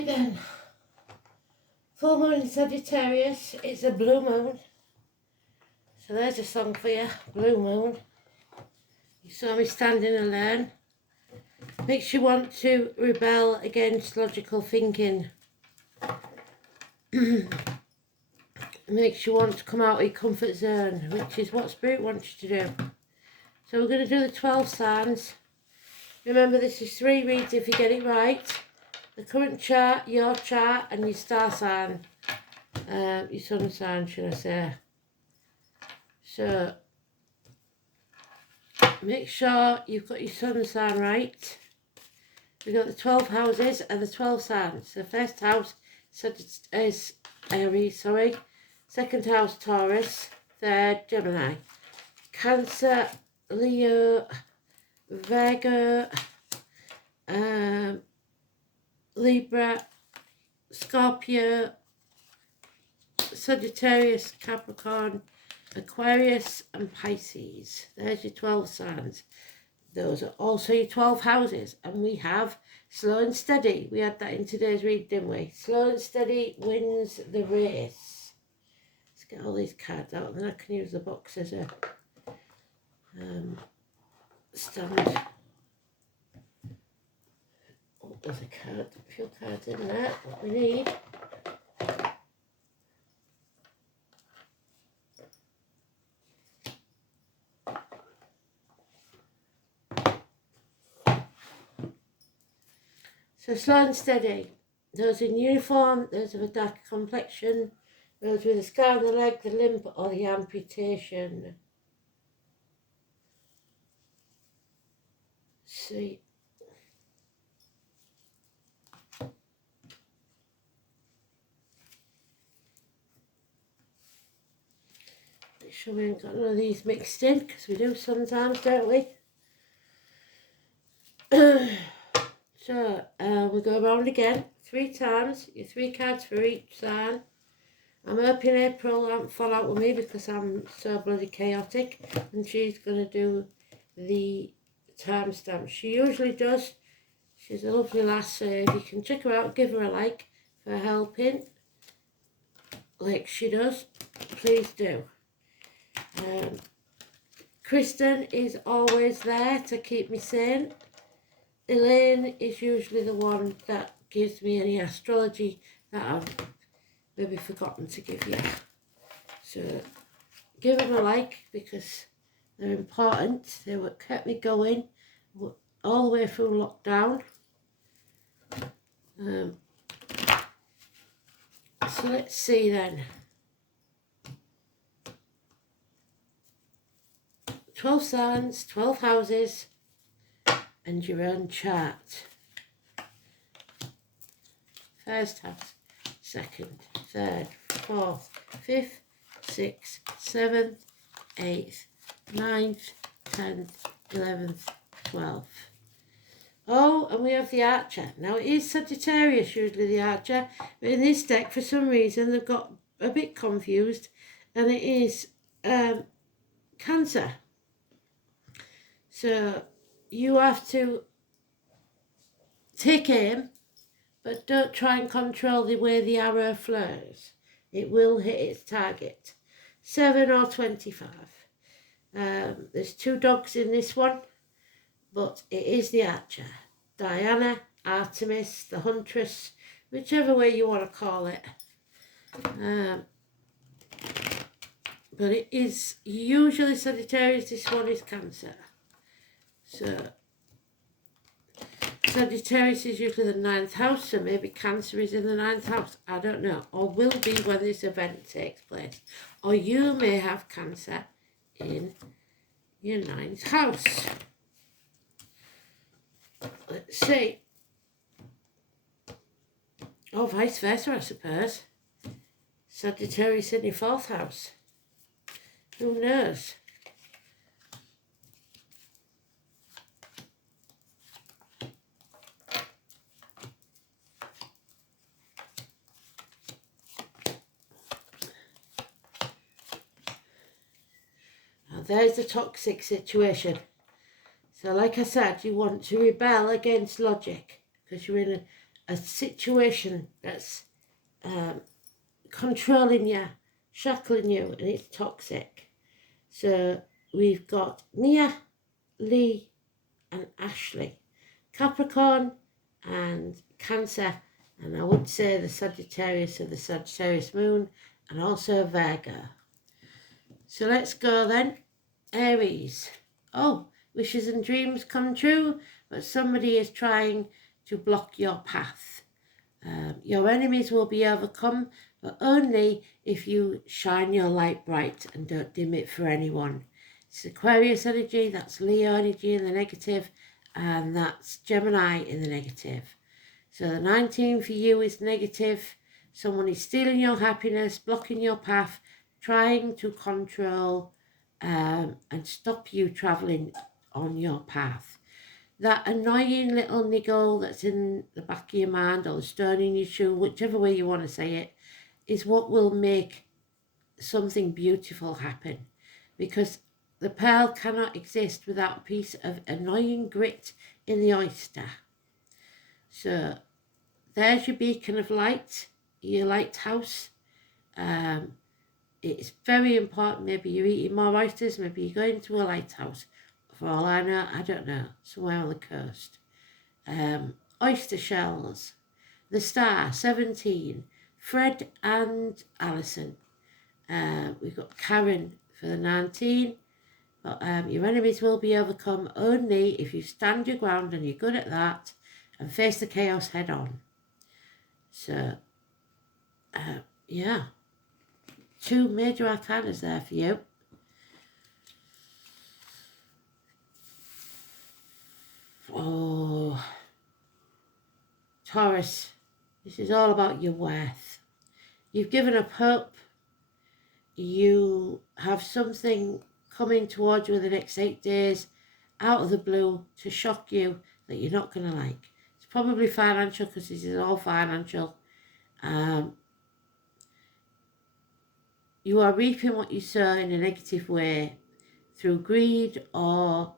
Right then, full moon in Sagittarius, it's a blue moon. So there's a song for you, Blue Moon. You saw me standing alone. Makes you want to rebel against logical thinking. Makes you want to come out of your comfort zone, which is what Spirit wants you to do. So we're going to do the 12 signs. Remember, this is 3 reads if you get it right. The current chart, your chart, and your star sign. Your sun sign, should I say. So, make sure you've got your sun sign right. We've got the 12 houses and the 12 signs. The first house is Aries, Second house, Taurus. Third, Gemini. Cancer, Leo, Virgo, Libra, Scorpio, Sagittarius, Capricorn, Aquarius and Pisces. There's your 12 signs. Those are also your 12 houses. And we have slow and steady. We had that in today's read, didn't we? Slow and steady wins the race. Let's get all these cards out and then I can use the box as a stand. Oh, there's a card, a few cards in there, what we need. So slow and steady. Those in uniform, those of a darker complexion, those with a scar on the leg, the limp or the amputation. See. Make sure we haven't got none of these mixed in, because we do sometimes, don't we? So, we'll go around again 3 times, your 3 cards for each sign. I'm hoping April won't fall out with me because I'm so bloody chaotic, and she's going to do the timestamp. She usually does. She's a lovely lass, so if you can check her out, give her a like for helping, like she does, please do. Kristen is always there to keep me sane. Elaine is usually the one that gives me any astrology that I've maybe forgotten to give you. So give them a like because they're important. They what kept me going all the way through lockdown. So let's see then. 12 signs, 12 houses, and your own chart. First house, second, third, fourth, fifth, sixth, seventh, 8th, 9th, 10th, 11th, 12th. Oh, and we have the Archer. Now it is Sagittarius, usually the Archer, but in this deck for some reason they've got a bit confused and it is Cancer. So you have to take aim, but don't try and control the way the arrow flows. It will hit its target. 7 or 25. There's 2 dogs in this one, but it is the Archer. Diana, Artemis, the Huntress, whichever way you want to call it. But it is usually Sagittarius, this one is Cancer. So Sagittarius is usually the 9th house, so maybe Cancer is in the 9th house. I don't know. Or will be when this event takes place. Or you may have Cancer in your 9th house. Let's see. Or vice versa, I suppose. Sagittarius in your 4th house. Who knows? There's a toxic situation. So like I said, you want to rebel against logic because you're in a situation that's controlling you, shackling you, and it's toxic. So we've got Mia, Lee, and Ashley, Capricorn and Cancer, and I would say the Sagittarius of the Sagittarius moon, and also Virgo. So let's go then. Aries. Oh, wishes and dreams come true, but somebody is trying to block your path. Your enemies will be overcome, but only if you shine your light bright and don't dim it for anyone. It's Aquarius energy, that's Leo energy in the negative, and that's Gemini in the negative. So the 19 for you is negative. Someone is stealing your happiness, blocking your path, trying to control and stop you travelling on your path. That annoying little niggle that's in the back of your mind, or the stone in your shoe, whichever way you want to say it, is what will make something beautiful happen. Because the pearl cannot exist without a piece of annoying grit in the oyster. So there's your beacon of light, your lighthouse. It's very important. Maybe you're eating more oysters, maybe you're going to a lighthouse. For all I know, I don't know, somewhere on the coast. Oyster shells, the star, 17, Fred and Alison. We've got Karen for the 19. But your enemies will be overcome only if you stand your ground, and you're good at that, and face the chaos head on. So, yeah. 2 major arcanas there for you. Oh, Taurus, this is all about your worth. You've given up hope. You have something coming towards you in the next 8 days out of the blue to shock you that you're not going to like. It's probably financial, because this is all financial. You are reaping what you sow in a negative way through greed or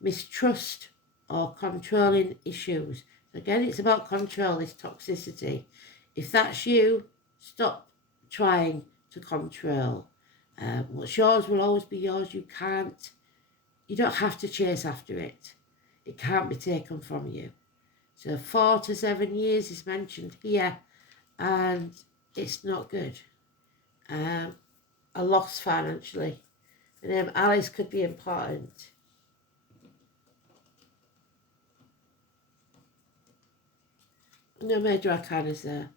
mistrust or controlling issues. Again, it's about control, this toxicity. If that's you, stop trying to control. What's yours will always be yours. You don't have to chase after it. It can't be taken from you. So 4 to 7 years is mentioned here, and it's not good. A loss financially. The name Alice could be important. No major arcanas there.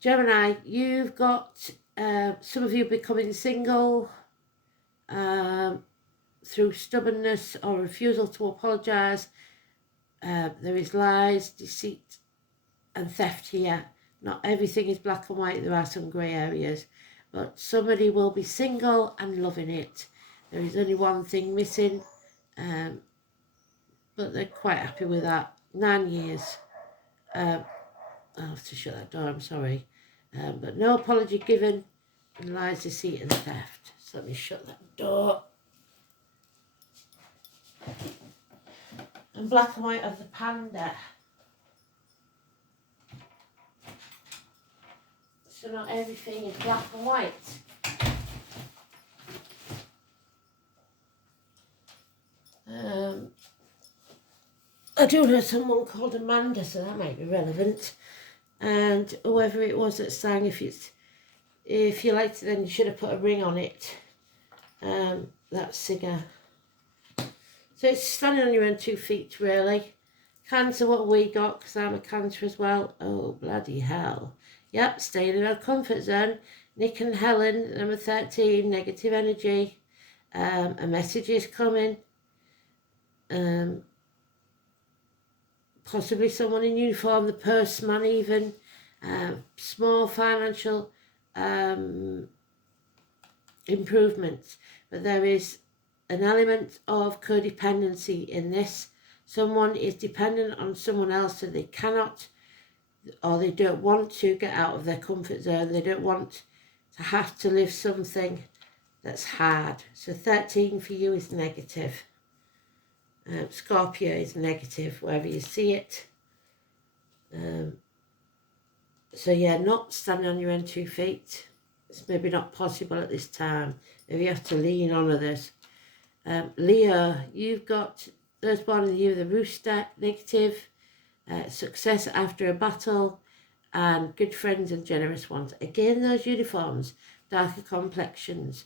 Gemini, you've got some of you becoming single through stubbornness or refusal to apologise. There is lies, deceit and theft here. Not everything is black and white, there are some grey areas. But somebody will be single and loving it. There is only one thing missing, but they're quite happy with that. 9 years. I'll have to shut that door, I'm sorry. But no apology given, and lies, deceit and theft. So let me shut that door. And black and white of the panda. So not everything is black and white. I do know someone called Amanda, so that might be relevant. And whoever it was that sang, if you liked it, then you should have put a ring on it. That singer. So it's standing on your own 2 feet, really. Cancer, what have we got? Because I'm a Cancer as well. Oh, bloody hell. Yep, staying in our comfort zone. Nick and Helen, number 13, negative energy. A message is coming. Possibly someone in uniform, the postman even. Small financial improvements. But there is an element of codependency in this. Someone is dependent on someone else, so they cannot, or they don't want to get out of their comfort zone. They don't want to have to live something that's hard. So 13 for you is negative. Scorpio is negative wherever you see it. So yeah, not standing on your own 2 feet. It's maybe not possible at this time. Maybe you have to lean on others. Leo, you've got those born in the year of the rooster, negative. Success after a battle, and good friends and generous ones. Again, those uniforms, darker complexions.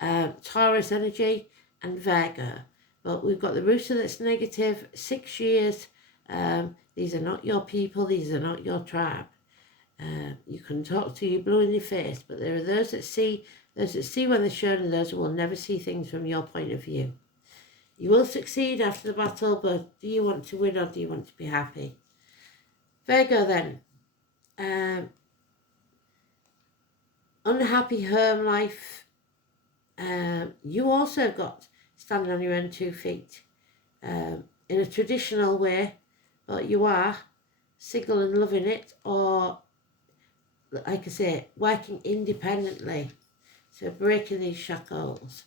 Taurus energy and Virgo. But we've got the rooster that's negative, 6 years. These are not your people, these are not your tribe. You can talk to you blue in your face, but there are those that see when they're shown, and those who will never see things from your point of view. You will succeed after the battle, but do you want to win or do you want to be happy? Virgo then. Unhappy home life. You also got standing on your own 2 feet in a traditional way, but you are single and loving it, or like I say, working independently, so breaking these shackles.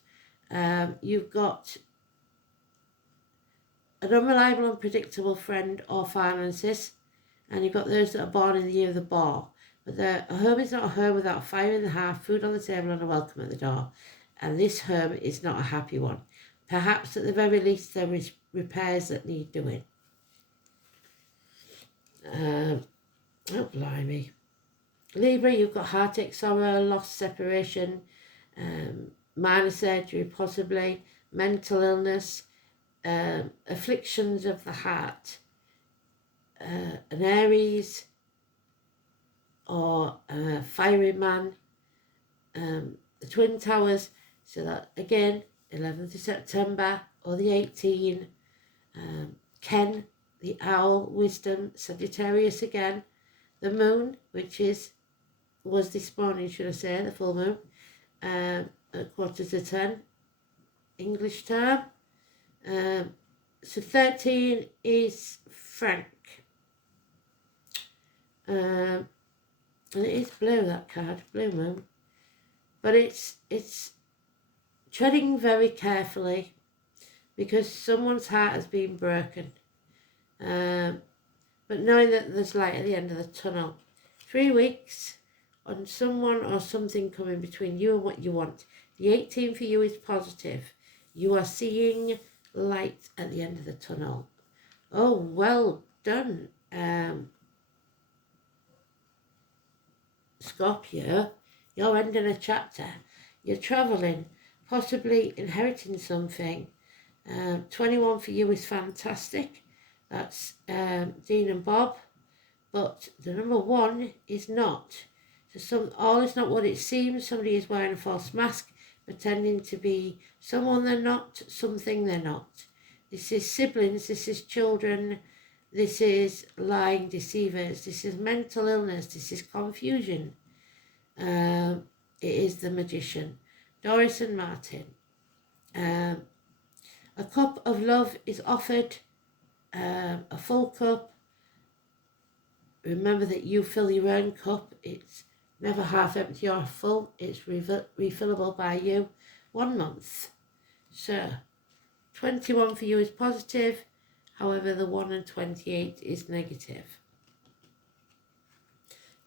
You've got an unreliable, unpredictable friend or finances, and you've got those that are born in the year of the boar. But a home is not a home without fire in the hearth, food on the table, and a welcome at the door. And this home is not a happy one. Perhaps at the very least there is repairs that need doing. Oh, blimey. Libra, you've got heartache, sorrow, loss, separation, minor surgery possibly, mental illness, afflictions of the heart, an Aries or a fiery man, the Twin Towers, so that again 11th of September or the 18th, Ken, the owl, wisdom, Sagittarius again, the moon, which was this morning, should I say, the full moon, at 9:45 English time. So 13 is Frank. And it is blue, that card, blue moon. But it's treading very carefully because someone's heart has been broken. But knowing that there's light at the end of the tunnel. 3 weeks on someone or something coming between you and what you want. The 18 for you is positive. You are seeing light at the end of the tunnel. Oh, well done, Scorpio. You're ending a chapter. You're travelling, possibly inheriting something. 21 for you is fantastic. That's Dean and Bob. But the number 1 is not. So all is not what it seems. Somebody is wearing a false mask, pretending to be someone they're not, something they're not. This is siblings, this is children, this is lying deceivers, this is mental illness, this is confusion. It is the magician. Doris and Martin. A cup of love is offered, a full cup. Remember that you fill your own cup. It's never half empty or full. It's refillable by you. 1 month. So 21 for you is positive. However, the 1 and 28 is negative.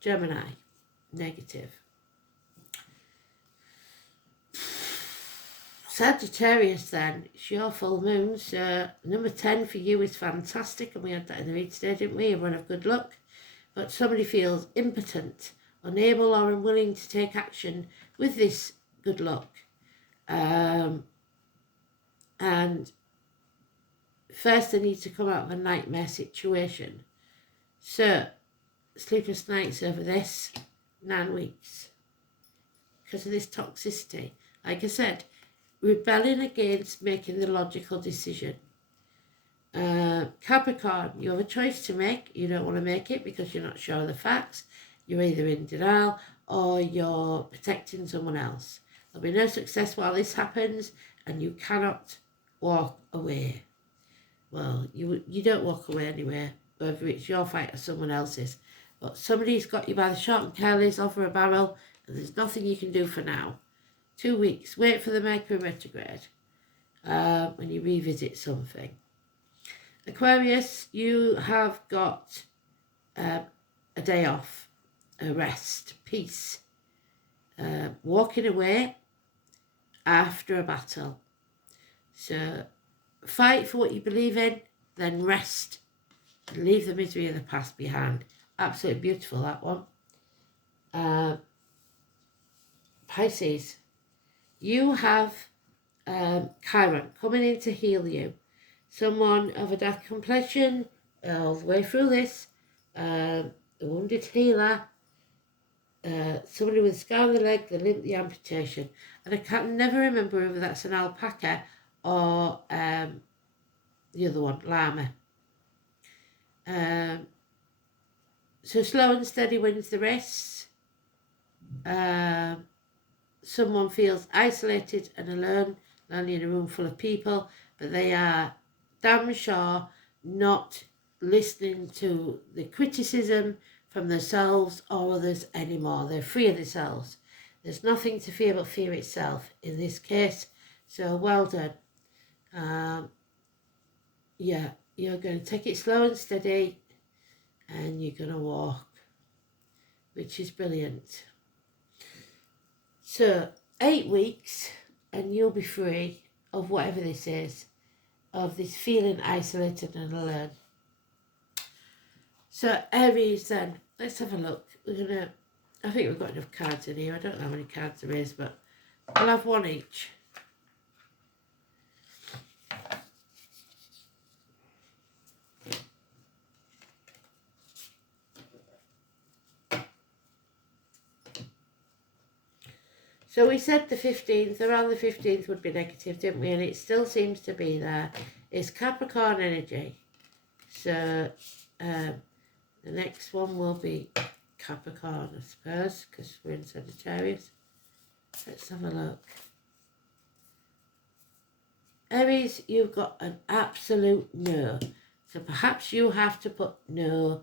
Gemini, negative. Sagittarius then, it's your full moon. So number 10 for you is fantastic. And we had that in the read today, didn't we? A run of good luck. But somebody feels impotent, unable or unwilling to take action with this good luck. And first they need to come out of a nightmare situation. So, sleepless nights over this, 9 weeks. Because of this toxicity. Like I said, rebelling against making the logical decision. Capricorn, you have a choice to make. You don't want to make it because you're not sure of the facts. You're either in denial or you're protecting someone else. There'll be no success while this happens, and you cannot walk away. Well, you don't walk away anyway, whether it's your fight or someone else's. But somebody's got you by the short and careless over a barrel, and there's nothing you can do for now. 2 weeks. Wait for the Mercury retrograde when you revisit something. Aquarius, you have got a day off, a rest, peace, walking away after a battle. So fight for what you believe in, then rest and leave the misery of the past behind. Absolutely beautiful, that one. Pisces, you have Chiron coming in to heal you. Someone of a dark complexion, all the way through this, a wounded healer, somebody with a scar on the leg, the limp, the amputation. And I can never remember whether that's an alpaca or the other one, llama. So slow and steady wins the race. Someone feels isolated and alone, only in a room full of people, but they are damn sure not listening to the criticism from themselves or others anymore. They're free of themselves. There's nothing to fear but fear itself in this case. So well done. Yeah, you're going to take it slow and steady and you're going to walk, which is brilliant. So 8 weeks and you'll be free of whatever this is, of this feeling isolated and alone. So Aries then, let's have a look. I think we've got enough cards in here. I don't know how many cards there is, but I'll have one each. So we said the 15th, around the 15th would be negative, didn't we? And it still seems to be there. It's Capricorn energy. So the next one will be Capricorn, I suppose, because we're in Sagittarius. Let's have a look. Aries, you've got an absolute no. So perhaps you have to put no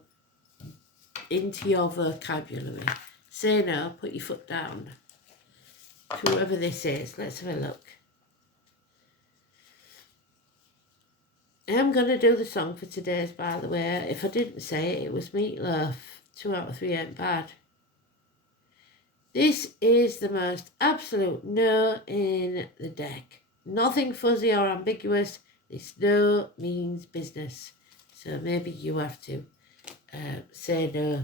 into your vocabulary. Say no, put your foot down. To whoever this is, let's have a look. I am going to do the song for today's, by the way. If I didn't say it, it was Meatloaf. 2 out of 3 ain't bad. This is the most absolute no in the deck. Nothing fuzzy or ambiguous. This no means business. So maybe you have to say no.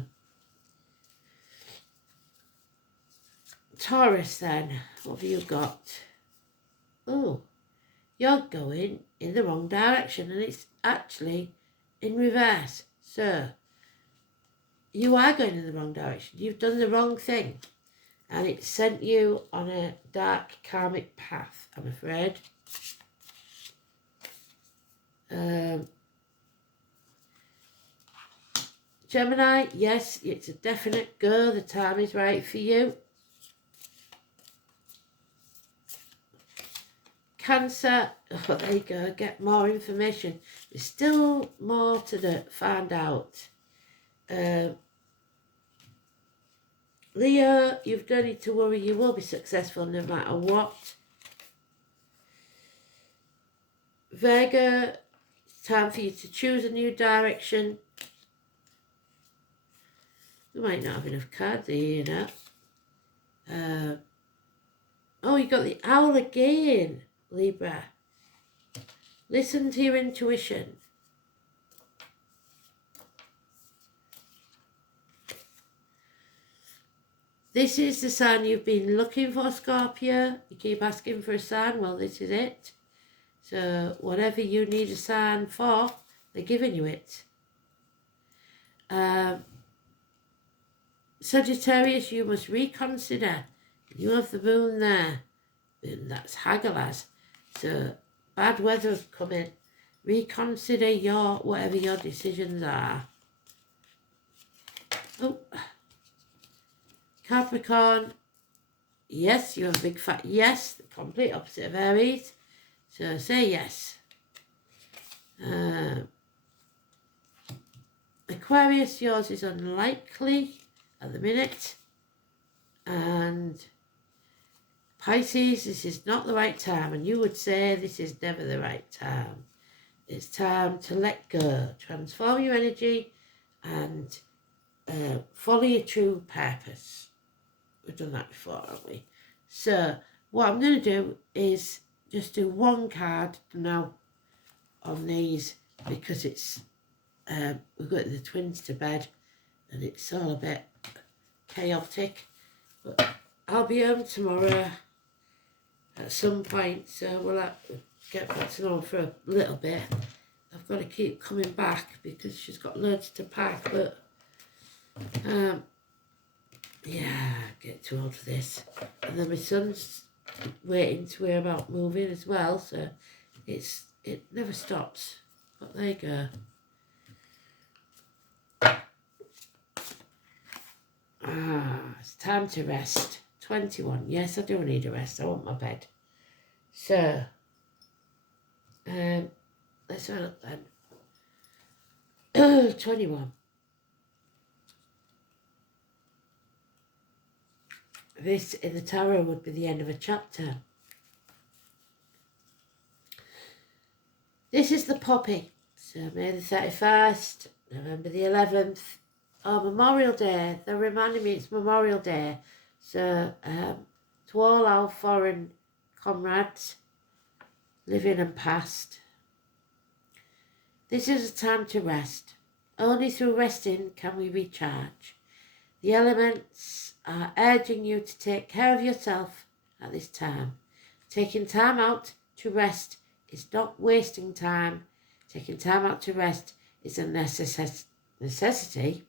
Taurus then, what have you got? Oh, you're going in the wrong direction and it's actually in reverse. So, you are going in the wrong direction. You've done the wrong thing and it sent you on a dark karmic path, I'm afraid. Gemini, yes, it's a definite go. The time is right for you. Cancer, oh, there you go, get more information. There's still more to find out. Leo, you've no need to worry, you will be successful no matter what. Virgo, it's time for you to choose a new direction. We might not have enough cards here, you know. Oh, you got the owl again. Libra, listen to your intuition. This is the sign you've been looking for, Scorpio. You keep asking for a sign, well, this is it. So whatever you need a sign for, they're giving you it. Sagittarius, you must reconsider. You have the moon there. And that's Hagalaz. So bad weather's coming. Reconsider whatever your decisions are. Oh, Capricorn. Yes, you're a big fat yes. The complete opposite of Aries. So say yes. Aquarius, yours is unlikely at the minute. And Pisces, this is not the right time, and you would say this is never the right time. It's time to let go, transform your energy and follow your true purpose. We've done that before, haven't we? So what I'm going to do is just do one card now on these because it's we've got the twins to bed and it's all a bit chaotic. But I'll be home tomorrow at some point, so we'll have to get back to normal for a little bit. I've got to keep coming back because she's got loads to pack, but yeah, get too old for this. And then my son's waiting to hear about moving as well, so it never stops. But there you go. It's time to rest. 21. Yes, I do need a rest. I want my bed. So, let's have a look then. 21. This in the tarot would be the end of a chapter. This is the poppy. So May the 31st, November the 11th. Oh, Memorial Day. They're reminding me it's Memorial Day. So to all our foreign comrades, living and past, this is a time to rest. Only through resting can we recharge. The elements are urging you to take care of yourself at this time. Taking time out to rest is not wasting time. Taking time out to rest is a necessity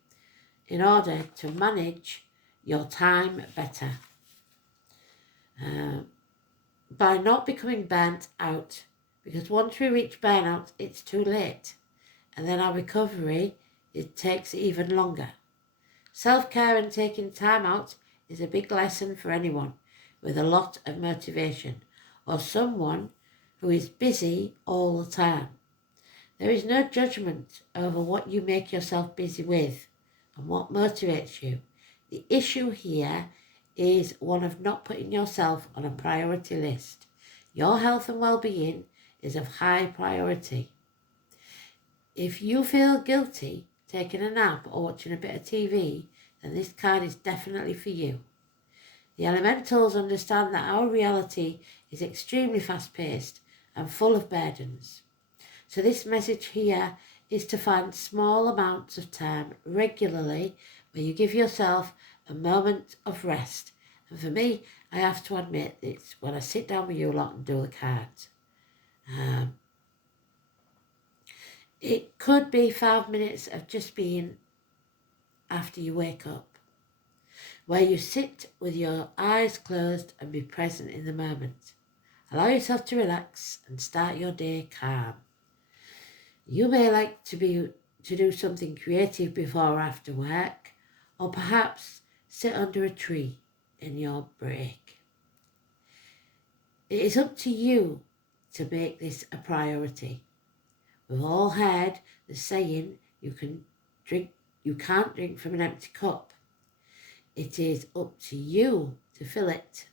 in order to manage your time better. By not becoming burnt out, because once we reach burnout, it's too late. And then our recovery, it takes even longer. Self-care and taking time out is a big lesson for anyone with a lot of motivation or someone who is busy all the time. There is no judgment over what you make yourself busy with and what motivates you. The issue here is one of not putting yourself on a priority list. Your health and well-being is of high priority. If you feel guilty taking a nap or watching a bit of TV, then this card is definitely for you. The elementals understand that our reality is extremely fast-paced and full of burdens. So this message here is to find small amounts of time regularly where you give yourself a moment of rest. And for me, I have to admit, it's when I sit down with you a lot and do the cards. It could be 5 minutes of just being after you wake up, where you sit with your eyes closed and be present in the moment. Allow yourself to relax and start your day calm. You may like to do something creative before or after work, or perhaps sit under a tree in your break. It is up to you to make this a priority. We've all heard the saying, you can't drink from an empty cup. It is up to you to fill it,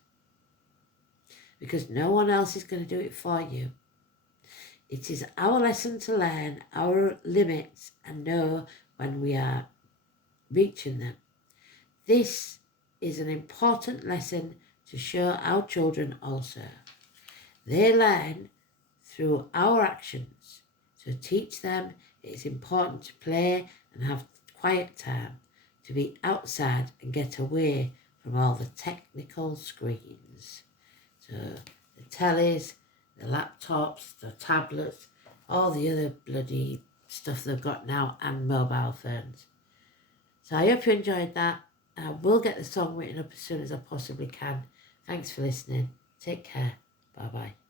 because no one else is going to do it for you. It is our lesson to learn our limits and know when we are reaching them. This is an important lesson to show our children also. They learn through our actions. So teach them it is important to play and have quiet time, to be outside and get away from all the technical screens. So the tellies, the laptops, the tablets, all the other bloody stuff they've got now, and mobile phones. So I hope you enjoyed that. I will get the song written up as soon as I possibly can. Thanks for listening. Take care. Bye-bye.